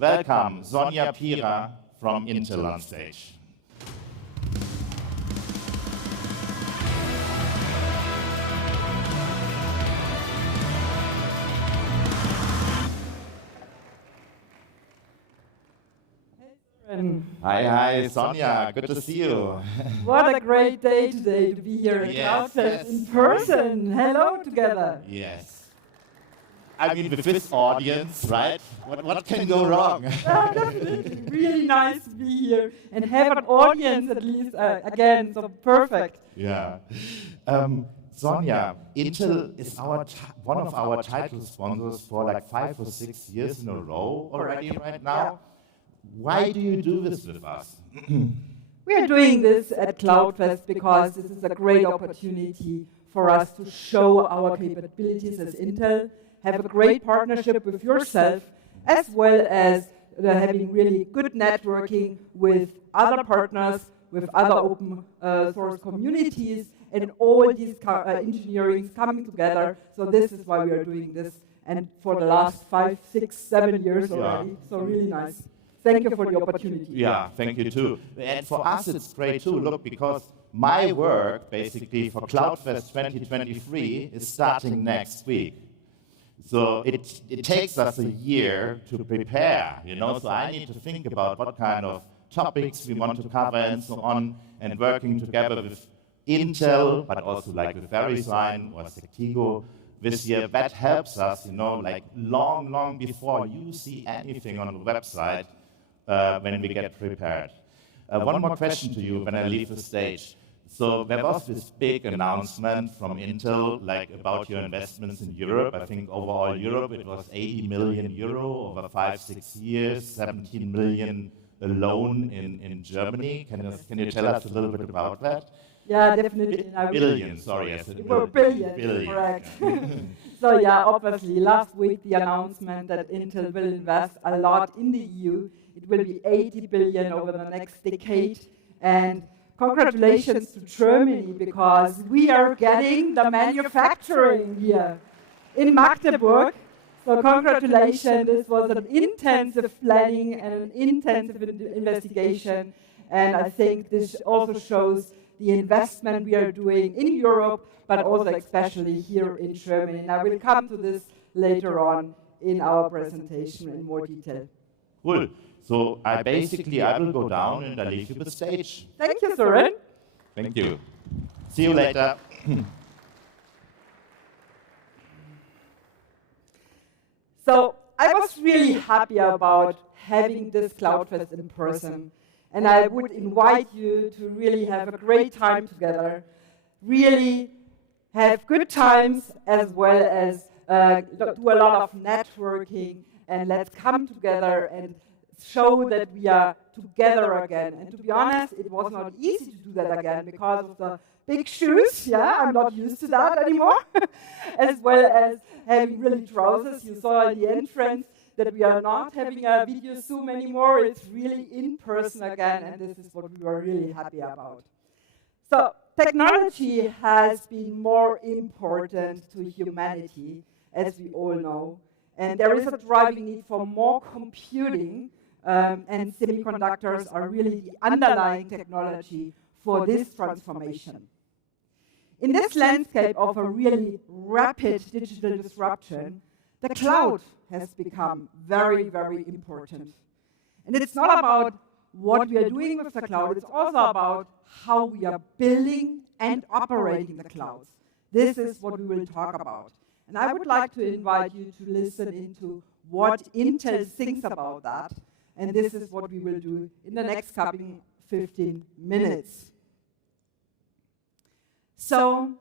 welcome Sonja Pierer from Intel on stage. Hi, Sonja. Good to see you. What a great day today to be here at CloudFest in person. Hello together. Yes. I mean, with this audience, right? What can go wrong? Definitely. Really nice to be here and have an audience at least again. So perfect. Yeah. Sonja, Intel is one of our title sponsors for like 5 or 6 years in a row already right now. Yeah. Why do you do this with us? We are doing this at CloudFest because this is a great opportunity for us to show our capabilities as Intel, have a great partnership with yourself, as well as having really good networking with other partners, with other open source communities, and all these engineering coming together. So this is why we are doing this, and for the last 5, 6, 7 years already. So really nice. Thank you for the opportunity. Yeah, thank you too. And for us, it's great too, look, because my work, basically, for CloudFest 2023 is starting next week. So it takes us a year to prepare, you know, so I need to think about what kind of topics we want to cover and so on, and working together with Intel, but also like with VeriSign or Sectigo this year. That helps us, you know, like long before you see anything on the website, when we get prepared. One more question to you when I leave the stage. So there was this big announcement from Intel, like about your investments in Europe. I think overall Europe, it was 80 million euro over 5-6 years, 17 million alone in Germany. Can you tell us a little bit about that? Yeah, definitely. Billion, sorry, I said billion, correct. So yeah, obviously, last week the announcement that Intel will invest a lot in the EU. It will be 80 billion over the next decade. And congratulations to Germany, because we are getting the manufacturing here in Magdeburg. So congratulations, this was an intensive planning and an intensive investigation. And I think this also shows the investment we are doing in Europe, but also especially here in Germany. And I will come to this later on in our presentation in more detail. Cool. So I will go down and I leave you the stage. Thank you, Søren. Thank you. See you later. So I was really happy about having this CloudFest in person. And I would invite you to really have a great time together, really have good times, as well as do a lot of networking, and let's come together and show that we are together again. And to be honest, it was not easy to do that again because of the big shoes. Yeah, I'm not used to that anymore. As well as having really trousers. You saw in the entrance that we are not having a video Zoom anymore. It's really in person again, and this is what we were really happy about. So technology has been more important to humanity, as we all know. And there is a driving need for more computing, and semiconductors are really the underlying technology for this transformation. In this landscape of a really rapid digital disruption, the cloud has become very, very important. And it's not about what we are doing with the cloud, it's also about how we are building and operating the clouds. This is what we will talk about. And I would like to invite you to listen into what Intel thinks about that. And this is what we will do in the next coming 15 minutes. So,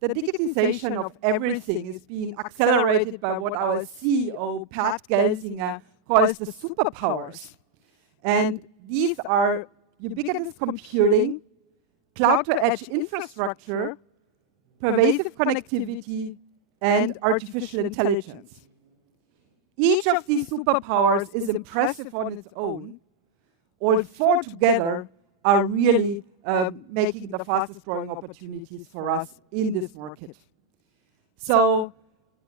the digitization of everything is being accelerated by what our CEO, Pat Gelsinger, calls the superpowers. And these are ubiquitous computing, cloud-to-edge infrastructure, pervasive connectivity, and artificial intelligence. Each of these superpowers is impressive on its own. All four together are really making the fastest growing opportunities for us in this market. So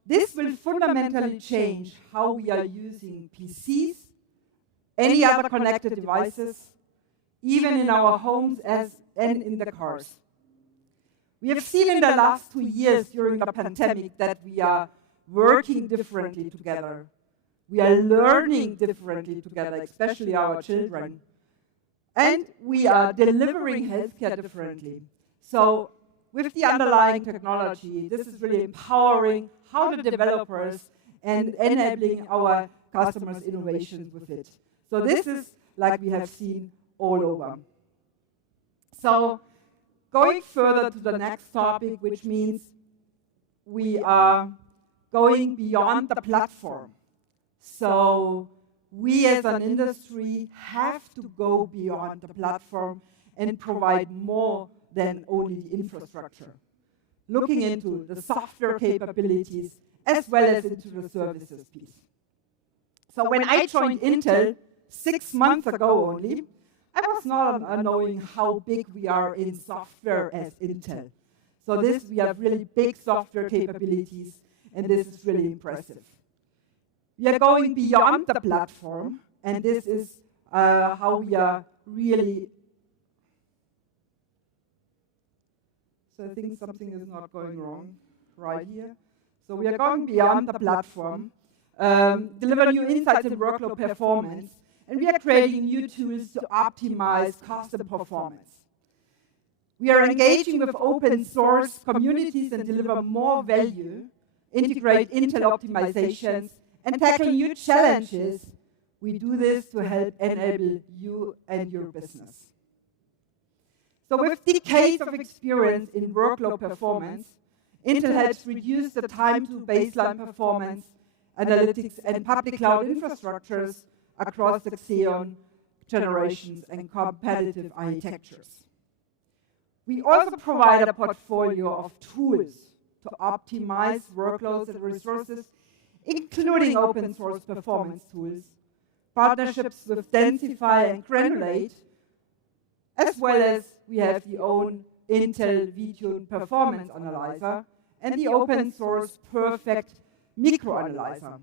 this will fundamentally change how we are using PCs, any other connected devices, even in our homes and in the cars. We have seen in the last 2 years during the pandemic that we are working differently together. We are learning differently together, especially our children. And we are delivering healthcare differently. So with the underlying technology, this is really empowering how the developers and enabling our customers' innovations with it. So this is like we have seen all over. So going further to the next topic, which means we are going beyond the platform. So we as an industry have to go beyond the platform and provide more than only the infrastructure, looking into the software capabilities as well as into the services piece. So when I joined Intel 6 months ago only, I was not knowing how big we are in software as Intel. So we have really big software capabilities, and this is really impressive. We are going beyond the platform, and this is how we are really... So I think something is not going wrong right here. So we are going beyond the platform, deliver new insights in workload performance, and we are creating new tools to optimize cost and performance. We are engaging with open source communities and deliver more value, integrate Intel optimizations, and tackle new challenges. We do this to help enable you and your business. So with decades of experience in workload performance, Intel helps reduce the time to baseline performance, analytics, and public cloud infrastructures across the Xeon generations and competitive architectures. We also provide a portfolio of tools to optimize workloads and resources, including open source performance tools, partnerships with Densify and Granulate, as well as we have the own Intel vTune performance analyzer and the open source Perfect microanalyzer.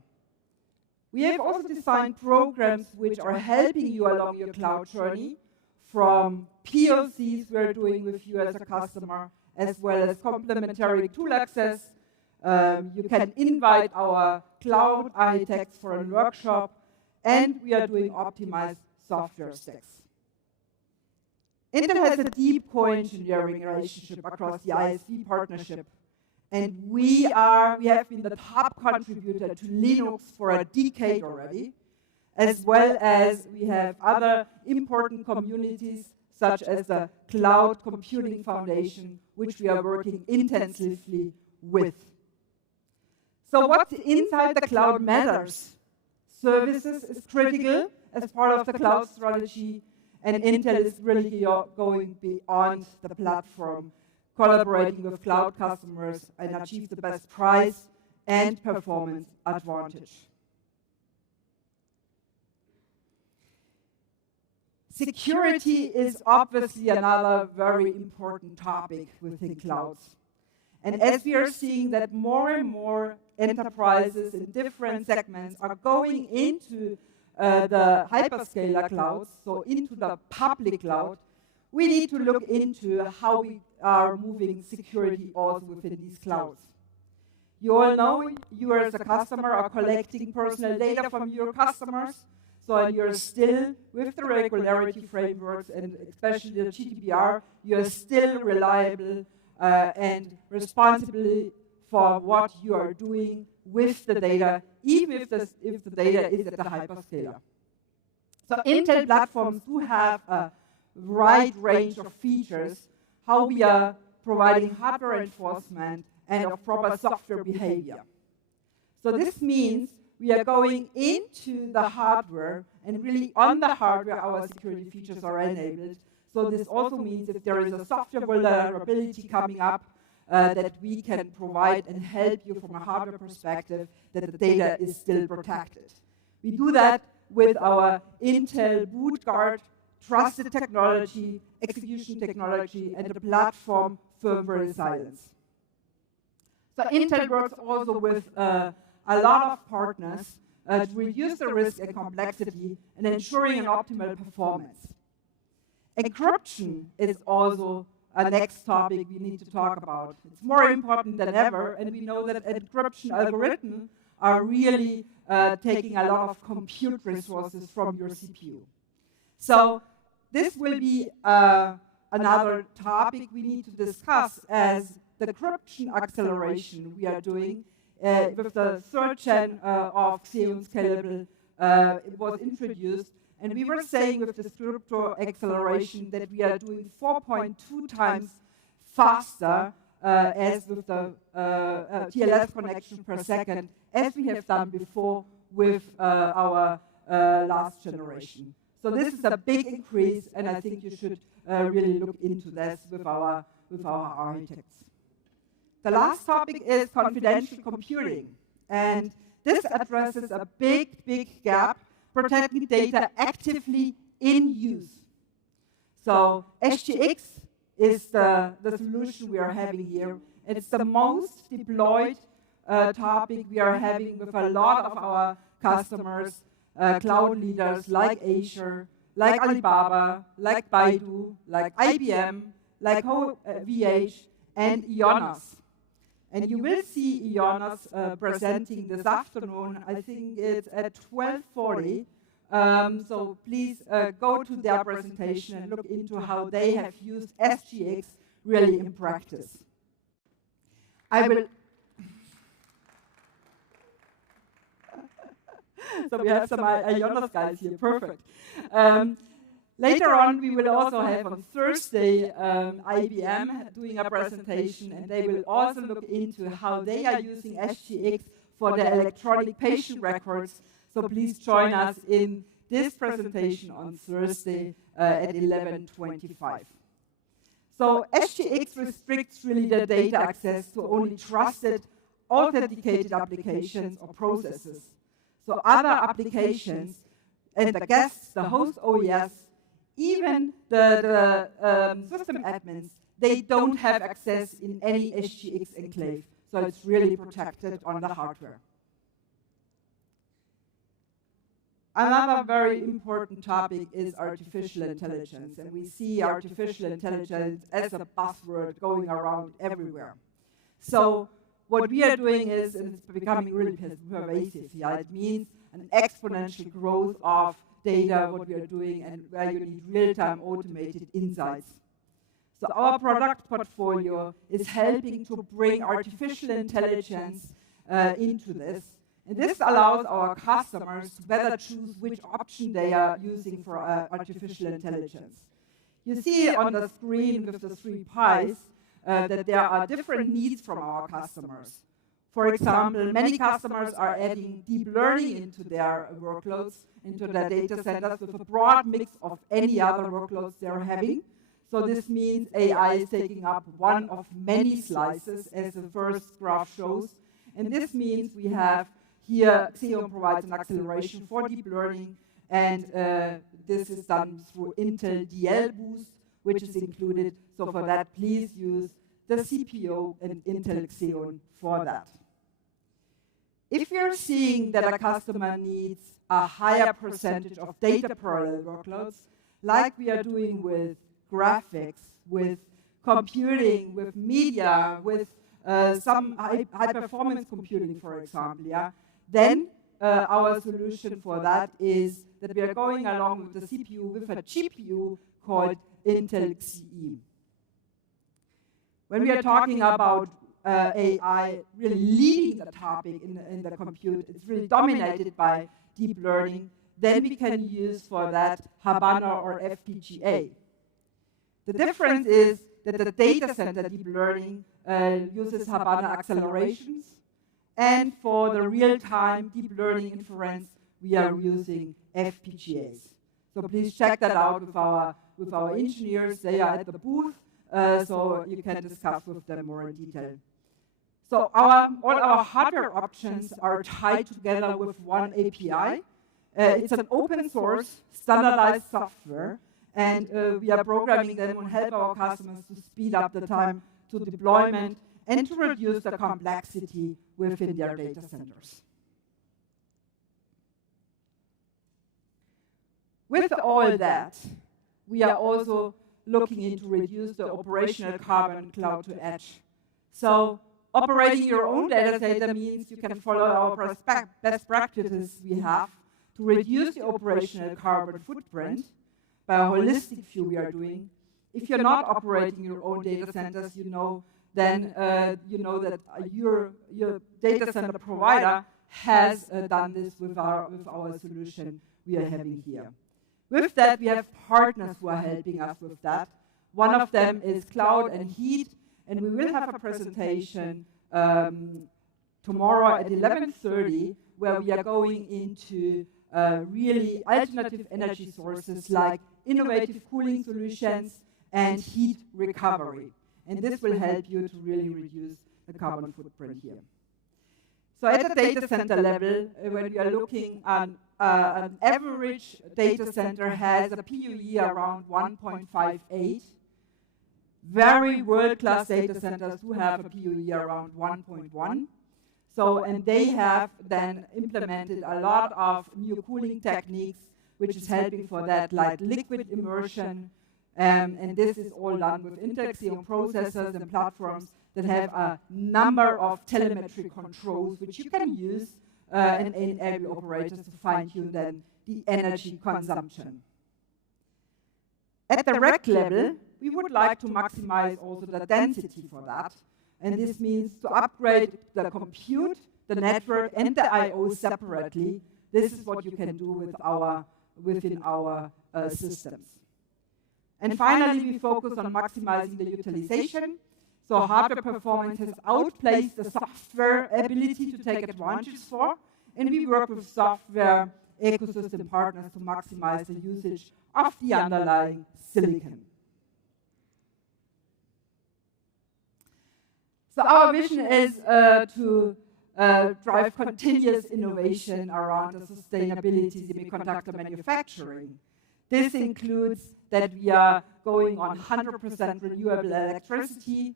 We have also designed programs which are helping you along your cloud journey, from POCs we're doing with you as a customer, as well as complementary tool access. You can invite our cloud architects for a workshop, and we are doing optimized software stacks. Intel has a deep co-engineering relationship across the ISV partnership, and we have been the top contributor to Linux for a decade already, as well as we have other important communities such as the Cloud Computing Foundation, which we are working intensively with. So what's inside the cloud matters. Services is critical as part of the cloud strategy, and Intel is really going beyond the platform, collaborating with cloud customers and achieve the best price and performance advantage. Security is obviously another very important topic within clouds. And as we are seeing that more and more enterprises in different segments are going into the hyperscaler clouds, so into the public cloud, we need to look into how we are moving security also within these clouds. You all know you as a customer are collecting personal data from your customers, so you're still, with the regularity frameworks and especially the GDPR, you're still reliable and responsible for what you are doing with the data, even if the data is at the hyperscaler. So Intel platforms do have a wide range of features, how we are providing hardware enforcement and of proper software behavior. So this means we are going into the hardware, and really on the hardware our security features are enabled. So this also means if there is a software vulnerability coming up, that we can provide and help you from a hardware perspective, that the data is still protected. We do that with our Intel BootGuard, trusted technology, execution technology, and the platform firmware resilience. So Intel works also with a lot of partners to reduce the risk and complexity and ensuring an optimal performance. Encryption is also a next topic we need to talk about. It's more important than ever, and we know that encryption algorithms are really taking a lot of compute resources from your CPU. So this will be another topic we need to discuss as the encryption acceleration we are doing with the third gen of Xeon Scalable. It was introduced, and we were saying with this crypto acceleration that we are doing 4.2 times faster as with the TLS connection per second, as we have done before with our last generation. So this is a big increase, and I think you should really look into this with our architects. The last topic is confidential computing, and this addresses a big gap protecting data actively in use. So SGX is the solution we are having here. It's the most deployed topic we are having with a lot of our customers, cloud leaders like Azure, like Alibaba, like Baidu, like IBM, like VH, and Ionos. And you will see Ionos presenting this afternoon. I think it's at 12:40. So please go to their presentation and look into how they have used SGX really in practice. I will. So we have some Ionos guys here, perfect. Later on, we will also have on Thursday IBM doing a presentation, and they will also look into how they are using SGX for their electronic patient records. So please join us in this presentation on Thursday at 11:25. So SGX restricts really the data access to only trusted, authenticated applications or processes. So other applications and the guests, the host OES, even the system admins, they don't have access in any SGX enclave. So it's really protected on the hardware. Another very important topic is artificial intelligence. And we see artificial intelligence as a buzzword going around everywhere. So what we are doing is, and it's becoming really pervasive, yeah, it means an exponential growth of data, what we are doing, and where you need real-time automated insights. So our product portfolio is helping to bring artificial intelligence into this. And this allows our customers to better choose which option they are using for artificial intelligence. You see on the screen with the 3 pies that there are different needs from our customers. For example, many customers are adding deep learning into their workloads, into their data centers with a broad mix of any other workloads they're having. So this means AI is taking up one of many slices, as the first graph shows. And this means we have here, Xeon provides an acceleration for deep learning, and this is done through Intel DL Boost, which is included. So for that, please use the CPO and Intel Xeon for that. If you're seeing that a customer needs a higher percentage of data parallel workloads, like we are doing with graphics, with computing, with media, with some high-performance computing, for example, yeah, then our solution for that is that we are going along with the CPU with a GPU called Intel Xe. When we are talking about AI really leading the topic in the compute, it's really dominated by deep learning, then we can use for that Habana or FPGA. The difference is that the data center deep learning uses Habana accelerations, and for the real-time deep learning inference, we are using FPGAs. So please check that out with our engineers. They are at the booth, so you can discuss with them more in detail. So all our hardware options are tied together with one API. It's an open source, standardized software, and we are programming them and help our customers to speed up the time to deployment and to reduce the complexity within their data centers. With all that, we are also looking into reduce the operational carbon cloud to edge. So operating your own data center means you can follow our best practices we have to reduce the operational carbon footprint by a holistic view we are doing. If you're not operating your own data centers, then you know that your data center provider has done this with our solution we are having here. With that, we have partners who are helping us with that. One of them is Cloud and Heat, and we will have a presentation tomorrow at 11:30 where we are going into really alternative energy sources like innovative cooling solutions and heat recovery. And this will help you to really reduce the carbon footprint here. So at the data center level, when we are looking at an average data center has a PUE around 1.58. Very world-class data centers do have a PUE around 1.1. So, and they have then implemented a lot of new cooling techniques, which is helping for that, like liquid immersion. And this is all done with Intel processors and platforms that have a number of telemetry controls, which you can use and enable operators to fine-tune then the energy consumption. At the rack level, we would like to maximize also the density for that. And this means to upgrade the compute, the network, and the I/O separately. This is what you can do within our systems. And finally, we focus on maximizing the utilization. So hardware performance has outpaced the software ability to take advantage for, and we work with software ecosystem partners to maximize the usage of the underlying silicon. So our vision is to drive continuous innovation around the sustainability semiconductor manufacturing. This includes that we are going on 100% renewable electricity.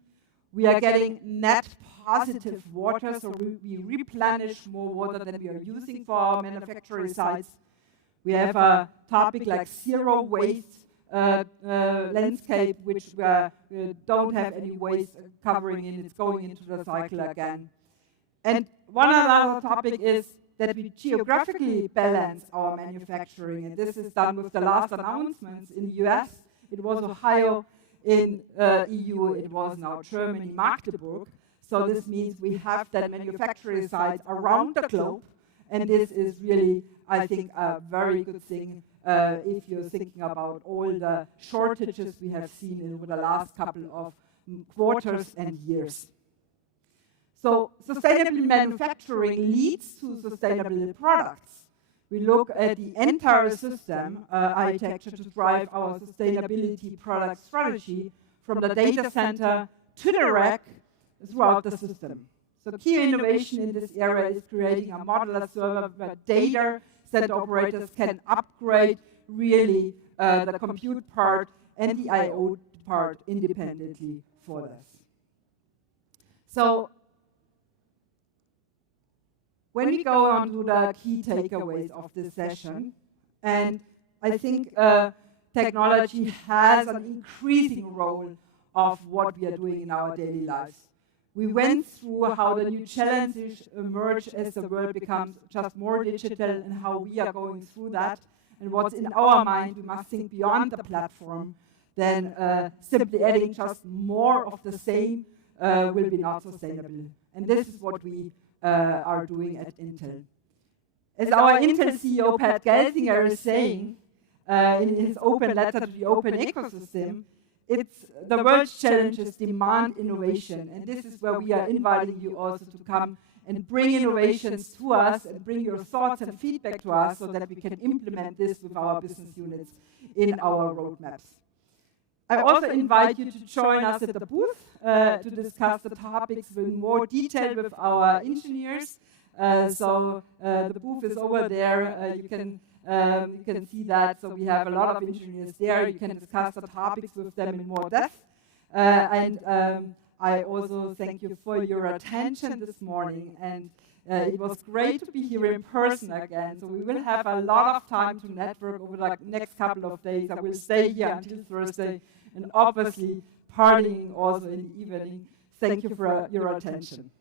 We are getting net positive water, so we replenish more water than we are using for our manufacturing sites. We have a topic like zero waste landscape, which we don't have any waste covering in, it's going into the cycle again. And one other topic is that we geographically balance our manufacturing, and this is done with the last announcements in the US. It was Ohio. In EU, it was now Germany, Magdeburg. So this means we have that manufacturing sites around the globe, and this is really, I think, a very good thing if you're thinking about all the shortages we have seen over the last couple of quarters and years. So sustainable manufacturing leads to sustainable products. We look at the entire system architecture to drive our sustainability product strategy from the data center to the rack throughout the system. So key innovation in this area is creating a modular server where data center operators can upgrade really the compute part and the I/O part independently for this. So when we go on to the key takeaways of this session, and I think technology has an increasing role of what we are doing in our daily lives. We went through how the new challenges emerge as the world becomes just more digital and how we are going through that. And what's in our mind, we must think beyond the platform than simply adding just more of the same will be not sustainable. And this is what we are doing at Intel. As our Intel CEO, Pat Gelsinger, is saying in his open letter to the open ecosystem, it's the world's challenges demand innovation. And this is where we are inviting you also to come and bring innovations to us and bring your thoughts and feedback to us so that we can implement this with our business units in our roadmaps. I also invite you to join us at the booth to discuss the topics in more detail with our engineers. So the booth is over there. You can see that. So we have a lot of engineers there. You can discuss the topics with them in more depth. And I also thank you for your attention this morning. And It was great to be here in person again. So we will have a lot of time to network over the next couple of days. I will stay here until Thursday, and obviously partying also in the evening. Thank you for your attention.